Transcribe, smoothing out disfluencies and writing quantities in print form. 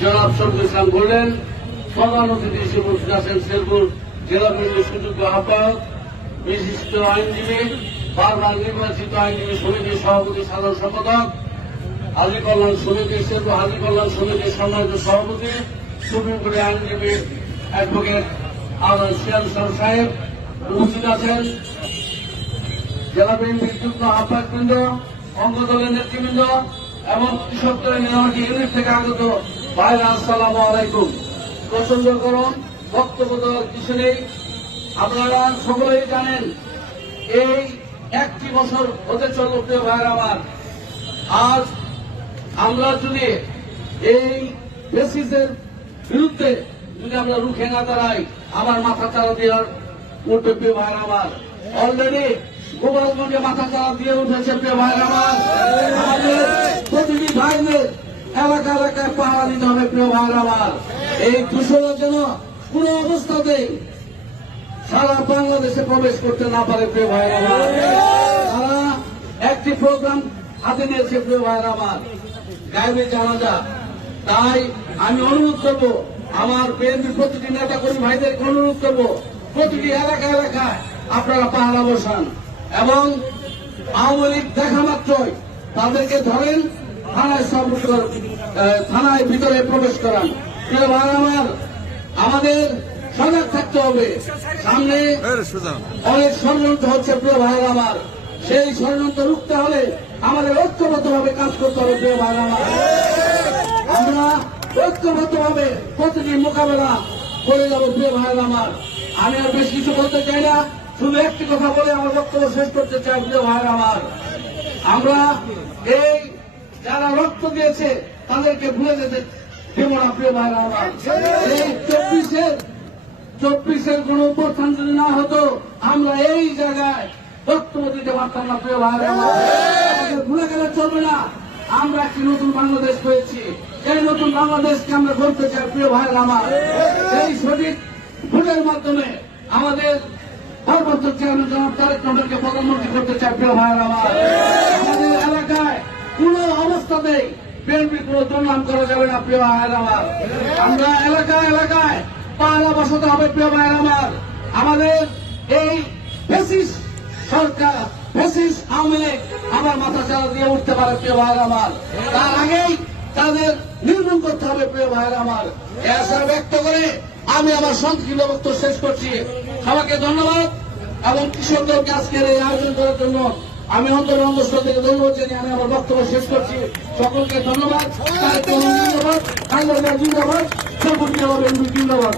জনাব শফিকুল ইসলাম বললেন। প্রধান অতিথি হিসেবে উপস্থিত আছেন শেরপুর জেলা বিএনপির সুযোগ্য আহ্বায়ক, বিশিষ্ট আইনজীবী, বারবার নির্বাচিত আইনজীবী সমিতির সভাপতি, সাধারণ সম্পাদক, হাজী কল্যাণ সমিতি, শেরপুর হাজী কল্যাণ সমিতির সম্মানিত সভাপতি, সুপ্রিম কোর্টের আইনজীবী অ্যাডভোকেট সিরাজ ইসলাম সাহেব উপস্থিত আছেন। জেলা বিএনপির যুগ্ম আহ্বায়কবৃন্দ, অঙ্গ দলের নেতৃবৃন্দ এবং কৃষক দলের মিনারটি ইউনিট থেকে আগত ভাইরা, আসসালামু আলাইকুম। প্রচন্ড গরম, বক্তব্য দেওয়ার কিছু নেই। আপনারা সকলেই জানেন এই একটি বছর হতে চলল প্রিয় ভাইরা আমার। আজ আমরা যদি এই বেসিসের বিরুদ্ধে যদি আমরা রুখে না দাঁড়াই, আমার মাথা চারা দেওয়ার উঠবে প্রিয় ভাইরা আমার। অলরেডি গোপালগঞ্জে মাথা চারা দিয়ে উঠেছে প্রিয় ভাইরা আমার। আমাদের প্রতিটি ভাইদের এলাকা এলাকায় পাহারা দিতে হবে প্রিয় ভাইরা আমার। এই দূষণের জন্য কোন অবস্থাতেই সারা বাংলাদেশে প্রবেশ করতে না পারে প্রিয় ভাইরা আমার। তারা একটি প্রোগ্রাম হাতে নিয়েছে প্রিয় ভাইরা আমার, গায়েবে জানাজা। তাই আমি অনুরোধ করব, আমার বিএনপির প্রতিটি নেতা কর্মী ভাইদেরকে অনুরোধ করব, প্রতিটি এলাকা এলাকায় আপনারা পাহারা বসান এবং আওয়ামী লীগ দেখা মাত্রই তাদেরকে ধরেন, থানায় ভিতরে প্রবেশ করান। প্রিয় ভাই আমার, আমাদের সজাগ থাকতে হবে। সামনে অনেক ষড়যন্ত্র হচ্ছে প্রিয় ভাই আমার। সেই ষড়যন্ত্র রুখতে হলে আমাদের ঐক্যবদ্ধভাবে কাজ করতে হবে প্রিয় ভাই আমার। আমরা ঐক্যবদ্ধভাবে প্রতিটি মোকাবেলা করে যাবো প্রিয় ভাই আমার। আমি আর বেশ কিছু বলতে চাই না, শুধু একটি কথা বলে আমার বক্তব্য শেষ করতে চাই প্রিয় ভাই আমার। আমরা এই যারা রক্ত দিয়েছে তাদেরকে ভুলে যেতে দেব না প্রিয় ভাই আমার। এই 24-এর কোন অভ্যুত্থান যদি না হতো, আমরা এই জায়গায় বক্তব্য দিতে পারতাম না প্রিয় ভাই আমার। ভুলে গেলে চলবে না। আমরা একটি নতুন বাংলাদেশ পেয়েছি, এই নতুন বাংলাদেশকে আমরা গড়তে চাই প্রিয় ভাই আমার। এই সঠিক ভোটের মাধ্যমে আমাদের সর্বোচ্চ চেয়ারম্যান জনাব তারেক রহমানকে প্রধানমন্ত্রী করতে চাই প্রিয় ভাই আমার। আমাদের এলাকায় কোন অবস্থাতেই বিএনপির কোন দুর্নাম করা যাবে না প্রিয় ভাই আমার। আমরা এলাকায় এলাকায় পাহারা বসাতে হবে প্রিয় ভাই আমার। আমাদের এই ফ্যাসিস্ট সরকার, ফ্যাসিস্ট আওয়ামী লীগ আমার মাথা চারা দিয়ে উঠতে পারে প্রিয় ভাই আমার। তার আগেই তাদের নির্মূল করতে হবে প্রিয় ভাই আমার। এই আশা ব্যক্ত করে আমি আমার সংক্ষিপ্ত বক্তব্য শেষ করছি। সবাইকে ধন্যবাদ এবং কৃষক দলকে আজকের এই আয়োজন করার জন্য আমি অন্তর থেকে ধন্যবাদ জানিয়ে আমি আমার বক্তব্য শেষ করছি। সকলকে ধন্যবাদ। জিন্দাবাদ, জিন্দাবাদ, জিন্দাবাদ, জিন্দাবাদ।